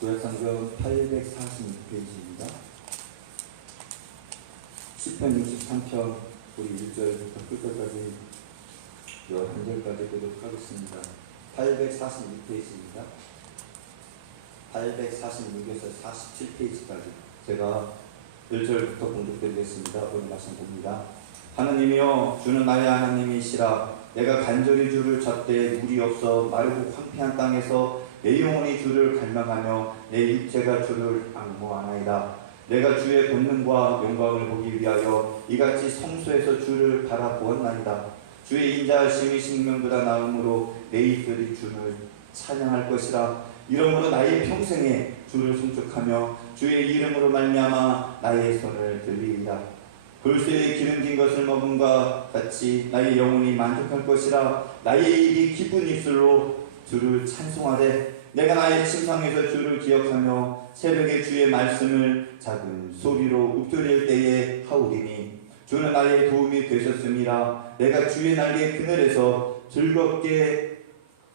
구약성경 846페이지입니다. 시편 63편 우리 1절부터 끝까지 11절까지 보도록 하겠습니다. 846페이지입니다. 846에서 47페이지까지 제가 1절부터 봉독드리겠습니다. 오늘 말씀 봅니다. 하나님이여, 주는 나의 하나님이시라. 내가 간절히 주를 찾되 물이 없어 마르고 황폐한 땅에서 내 영혼이 주를 갈망하며 내 육체가 주를 앙모하나이다. 내가 주의 권능과 영광을 보기 위하여 이같이 성소에서 주를 바라보았나이다. 주의 인자하심이 생명보다 나음으로 내 입술이 주를 찬양할 것이라. 이러므로 나의 평생에 주를 송축하며 주의 이름으로 말미암아 나의 손을 들리이다. 돌쇠의 기름진 것을 먹음과 같이 나의 영혼이 만족할 것이라. 나의 입이 기쁜 입술로 주를 찬송하되 내가 나의 침상에서 주를 기억하며 새벽에 주의 말씀을 작은 소리로 읊조릴 때에 하오리니 주는 나의 도움이 되셨음이라. 내가 주의 날개 그늘에서 즐겁게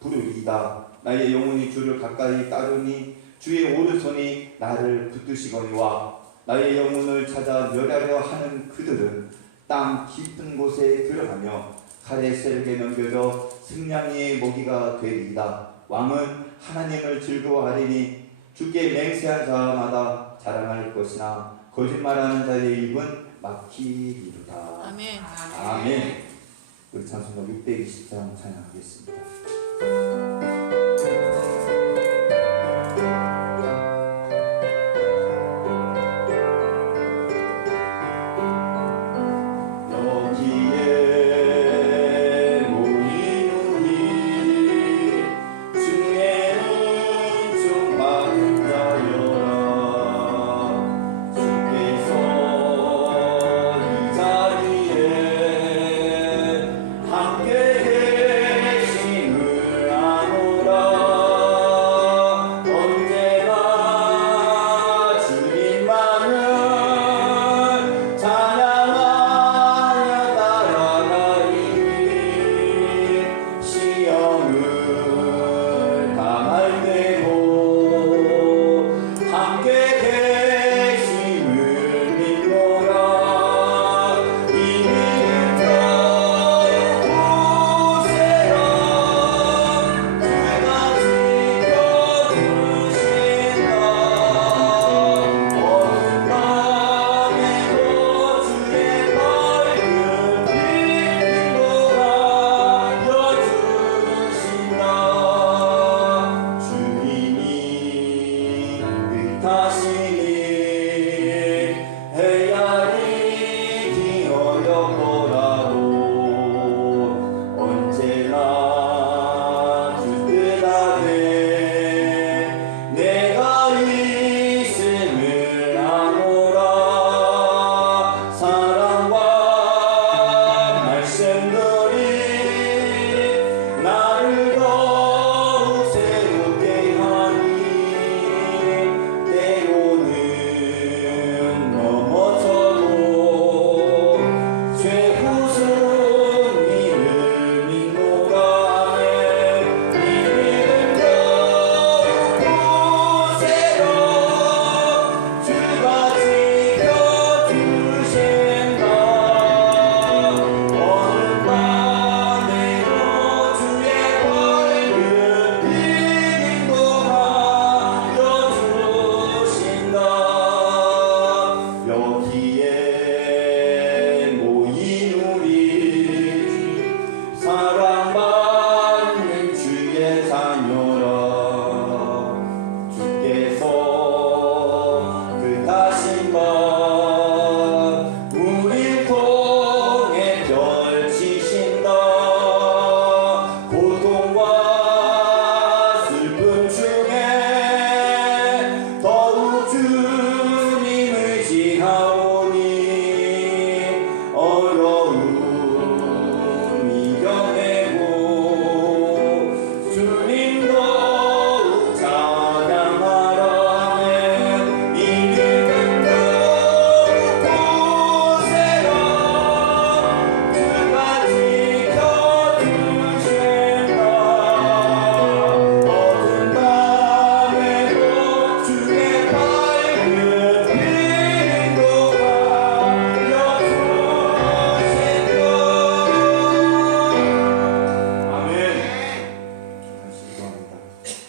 부르리이다. 나의 영혼이 주를 가까이 따르니 주의 오른손이 나를 붙드시거니와 나의 영혼을 찾아 멸하려 하는 그들은 땅 깊은 곳에 들어가며 칼의 세력에 넘겨져 승냥이의 먹이가 되리이다. 왕은 하나님을 즐거워하리니 주께 맹세한 자마다 자랑할 것이나 거짓말하는 자의 입은 막히리로다. 아멘. 아멘. 우리 찬송가 620장 찬양하겠습니다. 어려움 이겨내고 주님도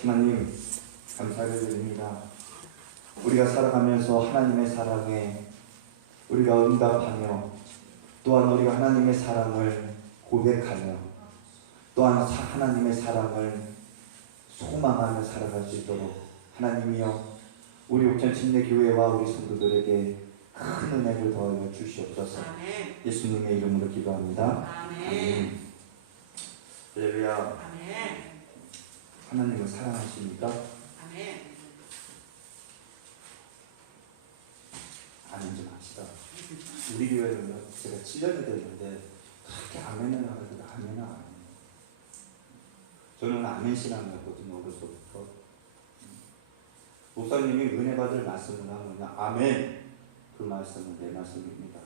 하나님 감사를 드립니다. 우리가 살아가면서 하나님의 사랑에 우리가 응답하며 또한 우리가 하나님의 사랑을 고백하며 또한 하나님의 사랑을 소망하며 살아갈 수 있도록 하나님이여 우리 옥천 침례교회와 우리 성도들에게 큰 은혜를 더하여 주시옵소서. 아멘. 예수님의 이름으로 기도합니다. 아멘. 할렐루야. 아멘. 하나님을 사랑하십니까? 아멘. 아멘 좀 합시다. 우리 교회는 제가 7년이 됐는데 그렇게 아멘을 하거든요. 아멘은 안 해요. 저는 아멘 신앙이었거든요. 어려서부터. 목사님이 은혜 받을 말씀을 하면 아멘 그 말씀은 내 말씀입니다.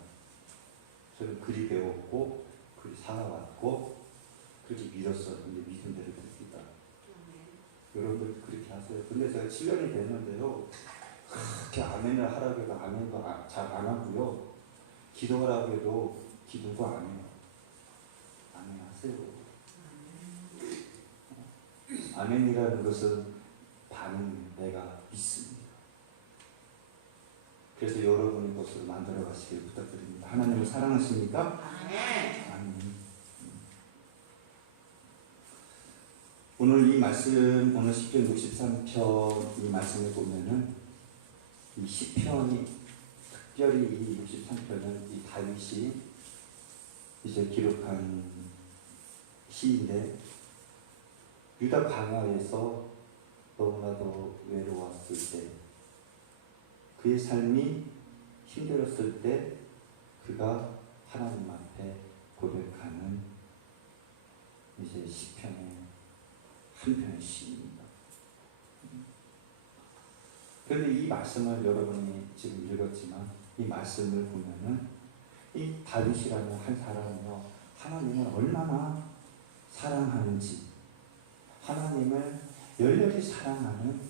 저는 그리 배웠고 그리 살아왔고 그렇게 믿었어요. 근데 믿은 대로 됩니다. 여러분들 그렇게 하세요. 근데 제가 7년이 됐는데요. 그렇게 아멘을 하라고 해도 아멘도 잘 안 하고요. 기도하라고 해도 기도도 안 해요. 아멘 하세요. 아멘이라는 것은 반응 내가 믿습니다. 그래서 여러분의 것으로 만들어 가시길 부탁드립니다. 하나님을 사랑하십니까? 아멘. 아멘. 오늘 이 말씀, 오늘 시편 63편 이 말씀을 보면은 이 시편이 특별히 이 63편은 이 다윗이 이제 기록한 시인데 유다 광야에서 너무나도 외로웠을 때 그의 삶이 힘들었을 때 그가 하나님 앞에 고백하는 이제 시편의 한 편의 시입니다. 그런데 이 말씀을 여러분이 지금 읽었지만 이 말씀을 보면은 이 다윗이라는 한 사람이요 하나님을 얼마나 사랑하는지 하나님을 열렬히 사랑하는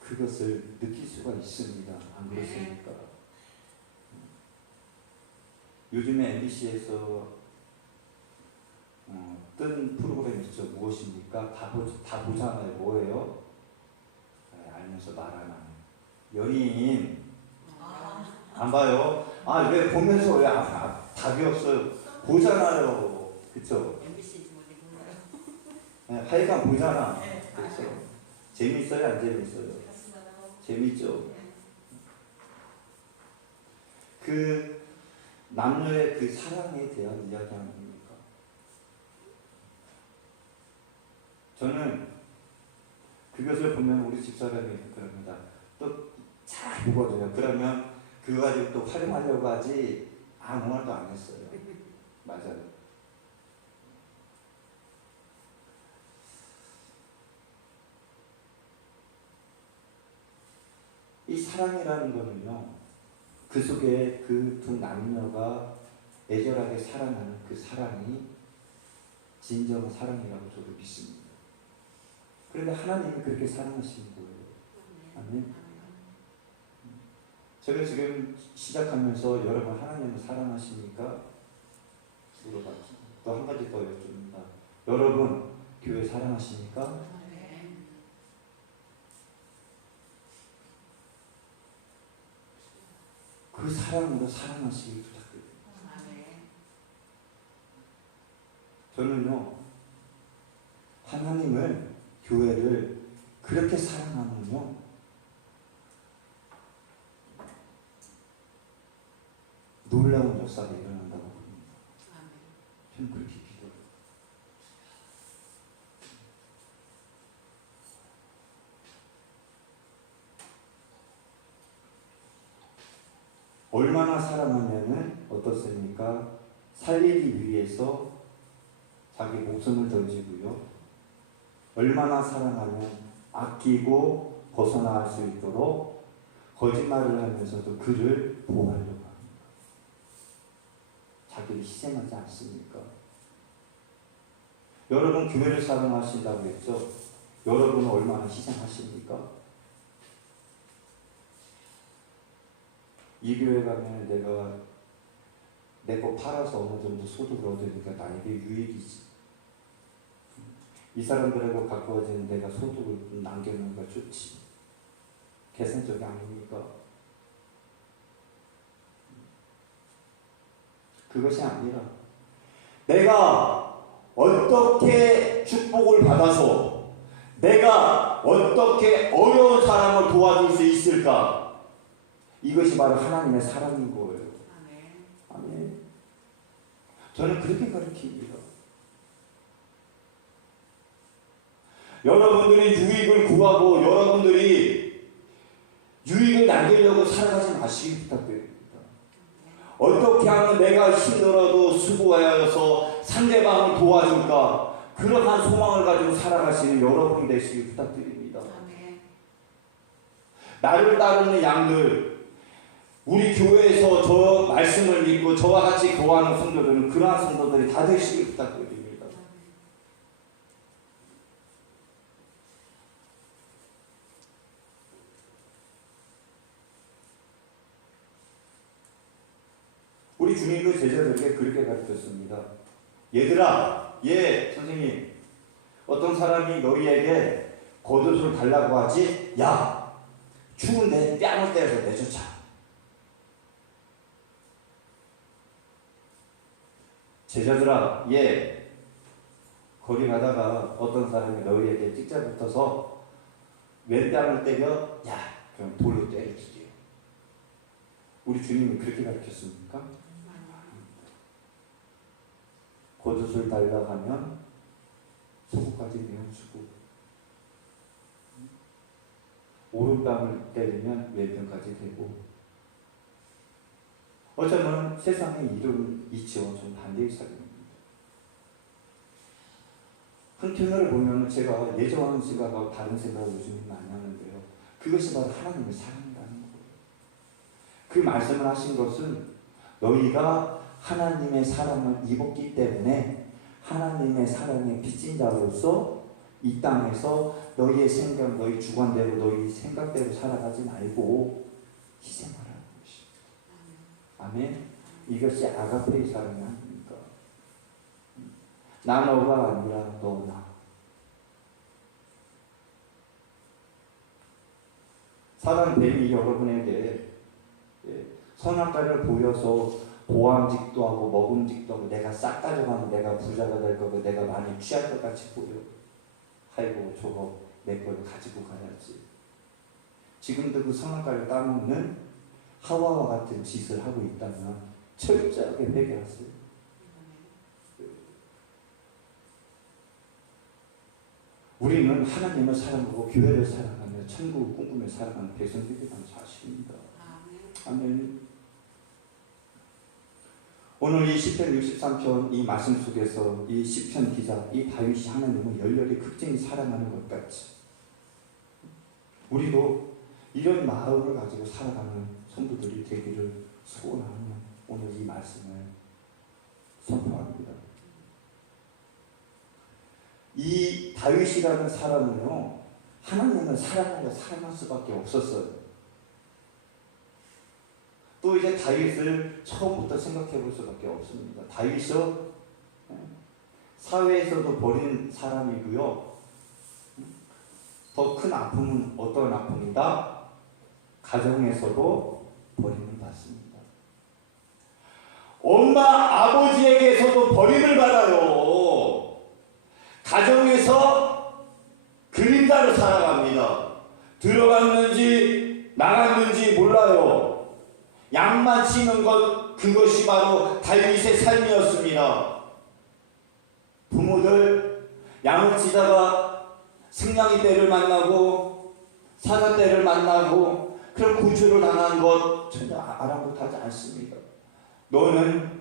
그것을 느낄 수가 있습니다. 안 그렇습니까? 요즘에 MBC에서 뜬 프로그램 있죠. 무엇입니까? 다 보잖아요. 뭐예요? 네, 알면서 말 안 하는 연예인. 안 봐요? 아, 왜 보면서 왜 답이 없어요? 보잖아요. 그쵸? MBC인지 뭔지 몰라요. 네, 하여간 보잖아. 네. 그렇죠? 재밌어요? 안 재밌어요? 재밌죠? 그 남녀의 그 사랑에 대한 이야기 아닙니까? 저는 그것을 보면 우리 집사람이 그럽니다. 또 잘 보거든요. 그러면 그거 가지고 또 활용하려고 하지 아무 말도 안 했어요. 맞아요. 이 사랑이라는 거는요, 그 속에 그 두 남녀가 애절하게 사랑하는 그 사랑이 진정한 사랑이라고 저도 믿습니다. 그런데 하나님이 그렇게 사랑하시는 거예요. 아멘. 제가 지금 시작하면서 여러분 하나님을 사랑하십니까? 물어봤죠. 또 한 가지 더 여쭙니다. 여러분 교회 사랑하십니까? 그 사랑으로 사랑하시길 부탁드립니다. 저는요 하나님을 교회를 그렇게 사랑하면요 놀라운 역사가 일어난다고 봅니다. 저는 그렇게 기도해요. 얼마나 사랑하면은 어떻습니까? 살리기 위해서 자기 목숨을 던지고요. 얼마나 사랑하면 아끼고 벗어나갈 수 있도록 거짓말을 하면서도 그를 보호하려고 합니다. 자기를 희생하지 않습니까? 여러분 교회를 사랑하신다고 했죠? 여러분은 얼마나 희생하십니까? 이 교회 가면 내가 내 거 팔아서 어느 정도 소득을 얻으니까 나에게 유익이지. 이 사람들하고 가까워지는 내가 소득을 남겨놓는 거 좋지. 계산적이 아닙니까? 그것이 아니라 내가 어떻게 축복을 받아서 내가 어떻게 어려운 사람을 도와줄 수 있을까? 이것이 바로 하나님의 사랑인 거예요. 아멘. 저는 그렇게 가르칩니다. 여러분들이 유익을 구하고 여러분들이 유익을 남기려고 살아가지 마시기 부탁드립니다. 어떻게 하면 내가 힘들어도 수고하여서 상대방을 도와줄까? 그러한 소망을 가지고 살아가시는 여러분이 되시기 부탁드립니다. 나를 따르는 양들, 우리 교회에서 저 말씀을 믿고 저와 같이 교화하는 성도들은 그러한 성도들이 다 되시길 부탁드립니다. 우리 주님도 제자들에게 그렇게 가르쳤습니다. 얘들아, 선생님, 어떤 사람이 너희에게 겉옷을 달라고 하지? 야, 추운데 뺨을 때려서 내쫓아. 제자들아, 거기 가다가 어떤 사람이 너희에게 찍자 붙어서 왼 뺨을 때려? 야, 그럼 돌로 때려주지요. 우리 주님이 그렇게 가르쳤습니까? 겉옷을 달라고 하면 속옷까지 내어주고 오른뺨을 때리면 왼편까지 되고 어쩌면 세상의 이런 이치와 좀 반대의 사람입니다. 한편으로 보면 제가 예전하는 생각하고 다른 생각을 요즘 많이 하는데요. 그것이 바로 하나님의 사랑이라는 거예요. 그 말씀을 하신 것은 너희가 하나님의 사랑을 입었기 때문에 하나님의 사랑의 빚진 자로서 이 땅에서 너희의 생각, 너희 주관대로 너희 생각대로 살아가지 말고 희생하라는 것입니다. 아멘. 이것이 아가페의 사랑이 아닙니까? 나 너가 아니라 너 나. 사단 뱀이 여러분에게 선악과를 보여서 보암직도 하고 먹음직도 하고 내가 싹 가져가면 내가 부자가 될 거고 내가 많이 취할 것 같이 보여. 아이고 저거 내 걸 가지고 가야지. 지금도 그 선악과를 따먹는 하와와 같은 짓을 하고 있다면 철저하게 회개하세요. 우리는 하나님을 사랑하고 교회를 사랑하며 천국을 꿈꾸며 살아가는 백성들이라는 사실입니다. 아멘. 오늘 이 시편 63편 이 말씀 속에서 이 시편 기자 이 다윗이 하나님을 열렬히 극진히 사랑하는 것 같이 우리도 이런 마음을 가지고 살아가는 성도들이 되기를 소원하며 오늘 이 말씀을 선포합니다. 이 다윗이라는 사람은요 하나님을 사랑하며 살아갈 수밖에 없었어요. 또 이제 다윗을 처음부터 생각해 볼 수밖에 없습니다. 다윗은 사회에서도 버린 사람이고요. 더 큰 아픔은 어떤 아픔이다? 가정에서도 버림을 받습니다. 엄마 아버지에게서도 버림을 받아요. 가정에서 그림자로 살아갑니다. 들어갔는지 나갔는지 몰라요. 양만 치는 것 그것이 바로 다윗의 삶이었습니다. 부모들 양을 치다가 승냥이 떼를 만나고 사자 떼를 만나고 그런 고초를 당한 것 전혀 아랑곳하지 않습니다. 너는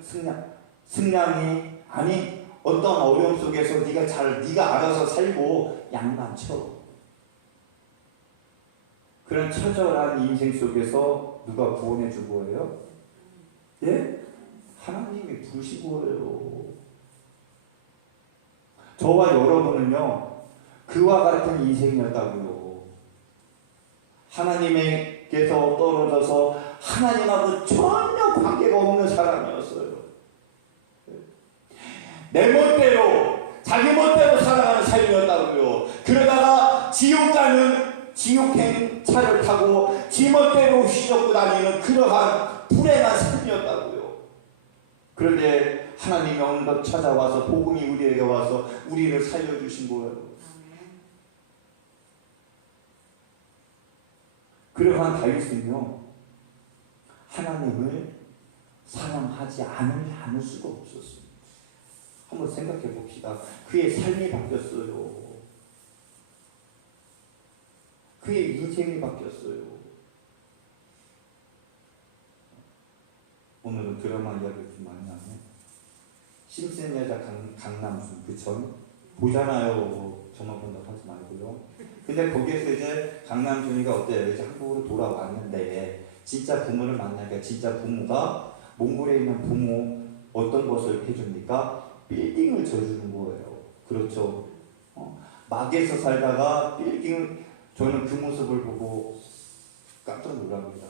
승냥이 아니 어떤 어려움 속에서 네가 알아서 살고 양만 쳐. 그런 처절한 인생 속에서 누가 구원해 준 거예요? 예? 하나님이 부르신 거예요. 저와 여러분은요 그와 같은 인생이었다고요. 하나님께서 떨어져서 하나님하고 전혀 관계가 없는 사람이었어요. 내 멋대로 자기 멋대로 살아가는 삶이었다고요. 그러다가 지옥 가는 지옥행 차를 타고 지 멋대로 휘젓고 다니는 그러한 불행한 삶이었다고요. 그런데 하나님이 어느덧 찾아와서 복음이 우리에게 와서 우리를 살려주신 거예요. 아멘. 그러한 다윗은요, 하나님을 사랑하지 않을 수가 없었습니다. 한번 생각해 봅시다. 그의 삶이 바뀌었어요. 그의 인생이 바뀌었어요. 오늘은 드라마 이야기를 좀 많이 하네. 심슨 여자 강남순, 그쵸? 보잖아요. 저만 본다고 하지 말고요. 근데 거기에서 이제 강남순이가 어때요? 이제 한국으로 돌아왔는데 진짜 부모를 만나니까 진짜 부모가 몽골에 있는 부모 어떤 것을 해줍니까? 빌딩을 져주는 거예요. 그렇죠. 막에서 살다가 빌딩을, 저는 그 모습을 보고 깜짝 놀랍니다.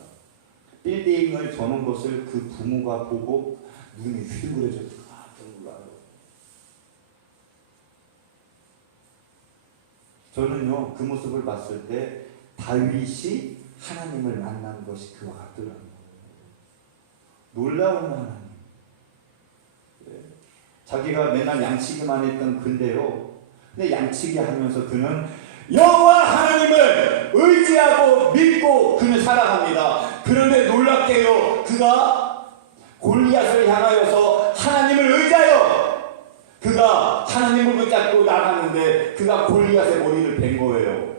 빌딩을 저는 것을 그 부모가 보고 눈이 휘둥그레져서 깜짝 놀라요. 저는요, 그 모습을 봤을 때 다윗이 하나님을 만난 것이 그와 같더라고요. 놀라운 하나님. 자기가 맨날 양치기만 했던 근데요, 근데 양치기 하면서 그는 여호와 하나님을 의지하고 믿고 그는 살아갑니다. 그런데 놀랍게요, 그가 골리앗을 향하여서 하나님을 의지하여 그가 하나님을 붙잡고 나가는데 그가 골리앗의 머리를 벤 거예요.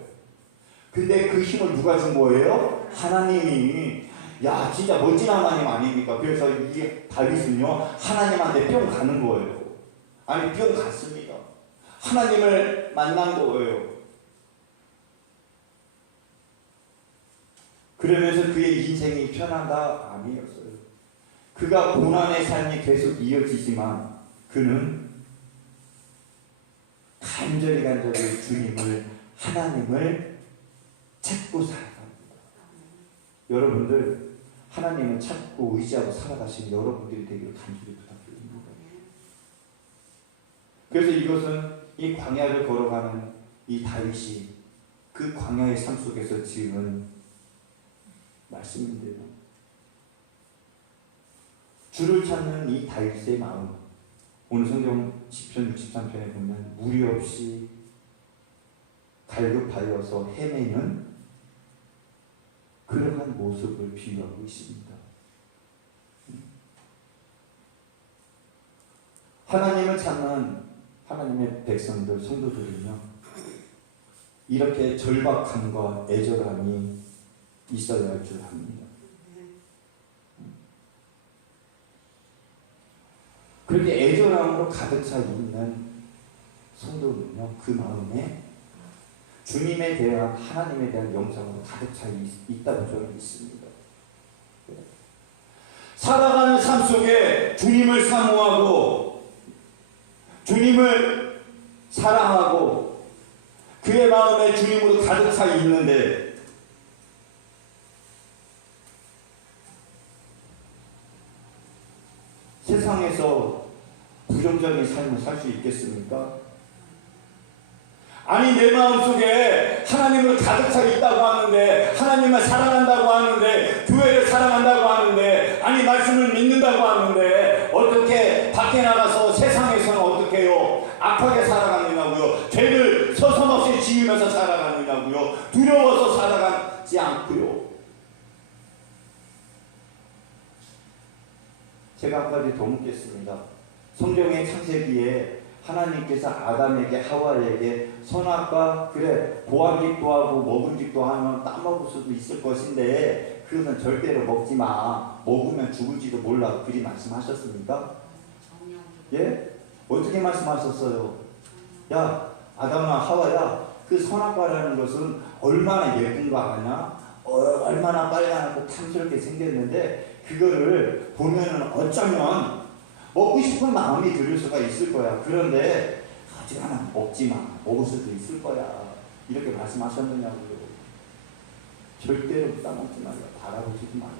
근데 그 힘을 누가 준 거예요? 하나님이. 야, 진짜 멋진 하나님 아닙니까? 그래서 이 다윗은요, 하나님한테 뿅 가는 거예요. 아니, 뿅 갔습니다. 하나님을 만난 거예요. 그러면서 그의 인생이 편한가? 아니었어요. 그가 고난의 삶이 계속 이어지지만 그는 간절히 주님을, 하나님을 찾고 살아갑니다. 여러분들, 하나님을 찾고 의지하고 살아가신 여러분들이 되기를 간절히 부탁드립니다. 그래서 이것은 이 광야를 걸어가는 이 다윗이 그 광야의 삶 속에서 지은 말씀인데요. 주를 찾는 이 다윗의 마음, 오늘 성경 시편 63편에 보면 무리 없이 갈급하여서 헤매는 그러한 모습을 비유하고 있습니다. 하나님을 찾는 하나님의 백성들, 성도들은요, 이렇게 절박함과 애절함이 있어야 할 줄 압니다. 그렇게 애절함으로 가득 차 있는 성도는요, 그 마음에 주님에 대한, 하나님에 대한 영상으로 가득 차 있다고 저는 믿습니다. 살아가는 삶 속에 주님을 사모하고 주님을 사랑하고 그의 마음에 주님으로 가득 차 있는데 세상에서 부정적인 삶을 살 수 있겠습니까? 아니, 내 마음속에 하나님을 가득 차 있다고 하는데, 하나님을 사랑한다고 하는데, 교회를 사랑한다고 하는데, 아니, 말씀을 믿는다고 하는데, 어떻게 밖에 나가서 세상에서는 어떻게 해요? 악하게 살아가느냐고요? 죄를 서슴없이 지으면서 살아가느냐고요? 두려워서 살아가지 않고요. 제가 한 가지 더 묻겠습니다. 성경의 창세기에 하나님께서 아담에게, 하와에게 선악과, 그래, 보아짓도 하고 먹은짓도 하면 따먹을 수도 있을 것인데 그것은 절대로 먹지 마, 먹으면 죽을지도 몰라, 그리 말씀하셨습니까? 예? 어떻게 말씀하셨어요? 야, 아담아, 하와야, 그 선악과라는 것은 얼마나 예쁜 거 아냐? 얼마나 빨갛고 탐스럽게 생겼는데 그거를 보면은 어쩌면 먹고 싶은 마음이 들 수가 있을 거야. 그런데 하지만 먹지 마, 먹을 수도 있을 거야, 이렇게 말씀하셨느냐고요. 절대로 따먹지 말라, 바라보지도 말라.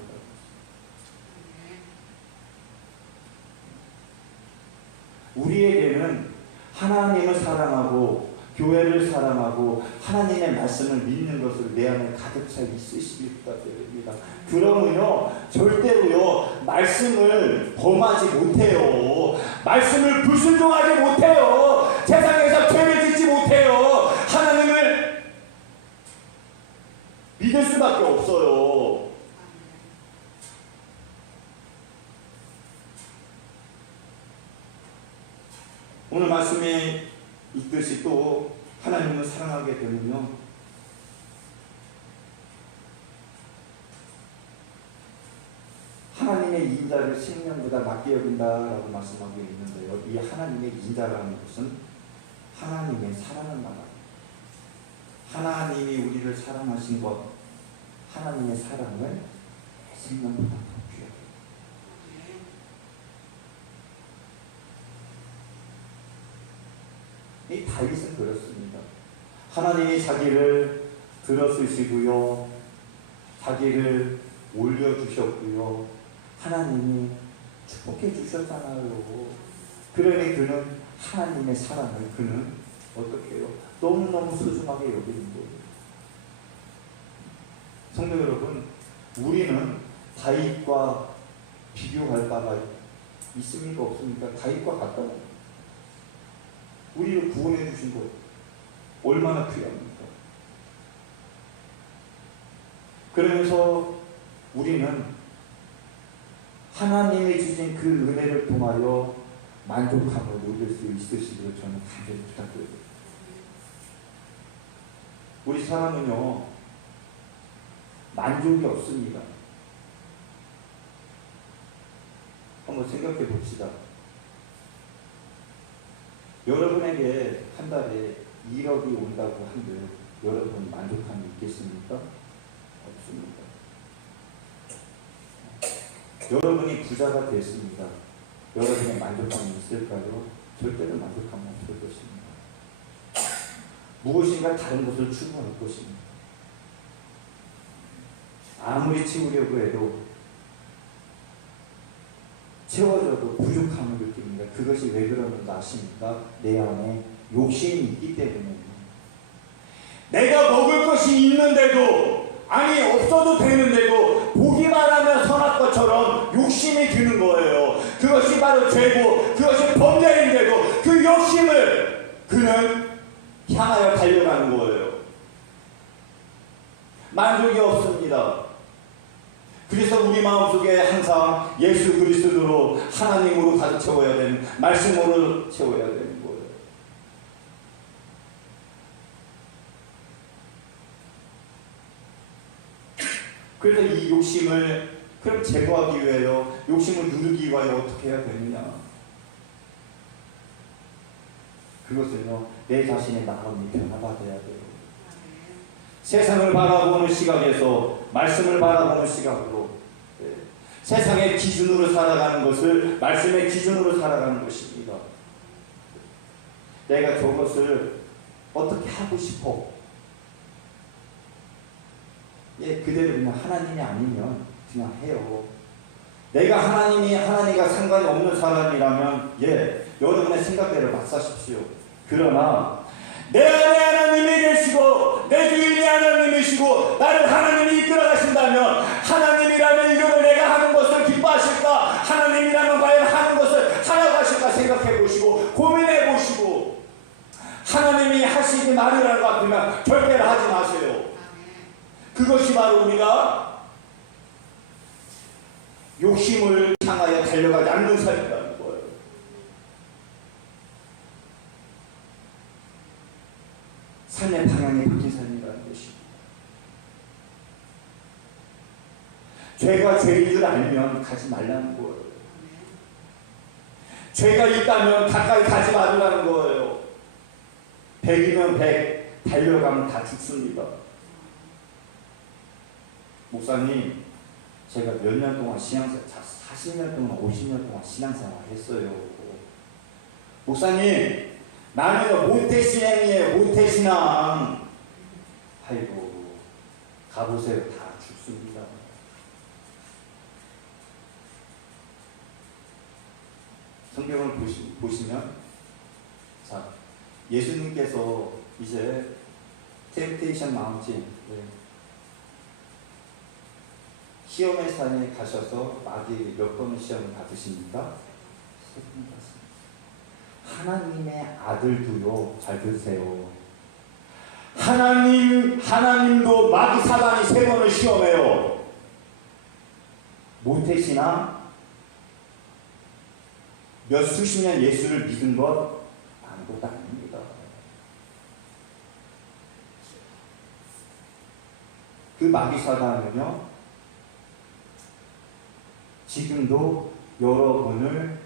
우리에게는 하나님을 사랑하고 교회를 사랑하고 하나님의 말씀을 믿는 것을 내 안에 가득 차 있으시길 부탁드립니다. 그러면요 절대로요 말씀을 범하지 못해요. 말씀을 불순종하지 못해요. 세상에서 죄를 짓지 못해요. 하나님을 믿을 수밖에 없어요. 오늘 말씀에 있듯이 또 하나님을 사랑하게 되면요 하나님의 인자를 생명보다 낫게 여긴다라고 말씀하고 있는데요. 이 하나님의 인자라는 것은 하나님의 사랑을 말합니다. 하나님이 우리를 사랑하신 것, 하나님의 사랑을 생명보다 더 귀하게. 이 다윗은 그렇습니다. 하나님이 자기를 들어쓰시고요, 자기를 올려주셨고요, 하나님이 축복해 주셨잖아요. 그러니 그는 하나님의 사랑을 그는 어떻게 해요? 너무너무 소중하게 여기는 거예요. 성도 여러분, 우리는 다윗과 비교할 바가 있습니까? 없습니까? 다윗과 같다고. 우리를 구원해 주신 것 얼마나 귀합니까? 그러면서 우리는 하나님이 주신 그 은혜를 통하여 만족함을 누릴 수 있으시기를 저는 간절히 부탁드립니다. 우리 사람은요 만족이 없습니다. 한번 생각해 봅시다. 여러분에게 한 달에 1억이 온다고 한들 여러분 만족함이 있겠습니까? 없습니다. 여러분이 부자가 됐습니다. 여러분의 만족감이 있을까요? 절대로 만족감이 없을 것입니다. 무엇인가 다른 것을 추구할 것입니다. 아무리 채우려고 해도 채워져도 부족함을 느낍니다. 그것이 왜 그러는지 아십니까? 내 안에 욕심이 있기 때문에. 내가 먹을 것이 있는데도, 아니 없어도 되는데도 보기만 하면 선할 것처럼 욕심이 드는 거예요. 그것이 바로 죄고 그것이 범죄인데도 그 욕심을 그는 향하여 달려가는 거예요. 만족이 없습니다. 그래서 우리 마음속에 항상 예수 그리스도로 하나님으로 가득 채워야 되는, 말씀으로 채워야 되는 거예요. 그래서 이 욕심을 그럼 제거하기 위하여, 욕심을 누르기 위하여 어떻게 해야 되느냐? 그것은요, 내 자신의 마음이 변화받아야 돼요. 세상을 바라보는 시각에서 말씀을 바라보는 시각으로, 세상의 기준으로 살아가는 것을 말씀의 기준으로 살아가는 것입니다. 내가 저것을 어떻게 하고 싶어? 그대로 그냥 하나님이 아니면 그냥 해요. 내가 하나님과 상관이 없는 사람이라면 여러분의 생각대로 막 사십시오. 그러나 내 안에 하나님이 계시고 내 주인이 하나님이시고 나를 하나님이 이끌어 가신다면, 하나님이라면 이거를 내가 하는 것을 기뻐하실까? 하나님이라면 과연 하는 것을 하라고 하실까? 생각해 보시고 고민해 보시고, 하나님이 하시지 말으라는 것 같으면 절대로 하지 마세요. 그것이 바로 우리가 욕심을 향하여 달려가지 않는 삶이라는 거예요. 삶의 방향이 바뀐 삶이라는 것입니다. 죄가 죄인 줄 알면 가지 말라는 거예요. 죄가 있다면 가까이 가지 말으라는 거예요. 100이면 100, 달려가면 다 죽습니다. 목사님, 제가 몇 년 동안 40년 동안 50년 동안 신앙생활 했어요. 목사님, 나는 모태신앙이에요. 모태신앙. 아이고, 가보세요. 다 죽습니다. 성경을 보시면 자, 예수님께서 이제 템테이션 마운틴, 시험의 산에 가셔서 마귀에게 몇 번의 시험을 받으십니까? 3번 받습니다. 하나님의 아들도요, 잘 들으세요. 하나님도 마귀 사단이 3번을 시험해요. 모태신앙 몇 수십 년 예수를 믿은 것 아무것도 아닙니다. 그 마귀 사단은요, 지금도 여러분을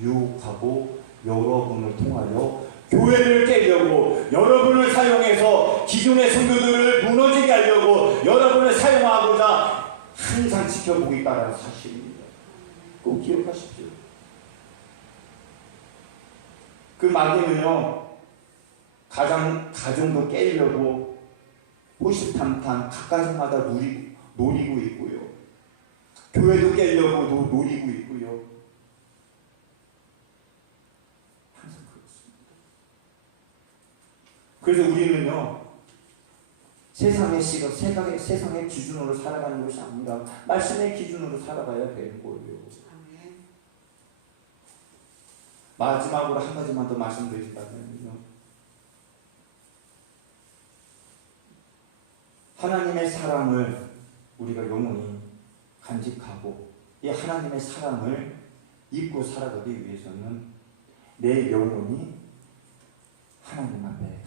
유혹하고 여러분을 통하여 교회를 깨려고, 여러분을 사용해서 기존의 성도들을 무너지게 하려고 여러분을 사용하고자 항상 지켜보고 있다는 사실입니다. 꼭 기억하십시오. 그 마귀는요, 가정도 깨려고 호시탐탐 각가정마다 노리고 있고요. 교회도 깨려고 노리고 있고요. 항상 그렇습니다. 그래서 우리는요, 세상의 기준으로 살아가는 것이 아니라 말씀의 기준으로 살아가야 되는 거예요. 아멘. 마지막으로 한 가지만 더 말씀드린다면요, 하나님의 사랑을 우리가 영원히 간직하고 이 하나님의 사랑을 입고 살아가기 위해서는 내 영혼이 하나님 앞에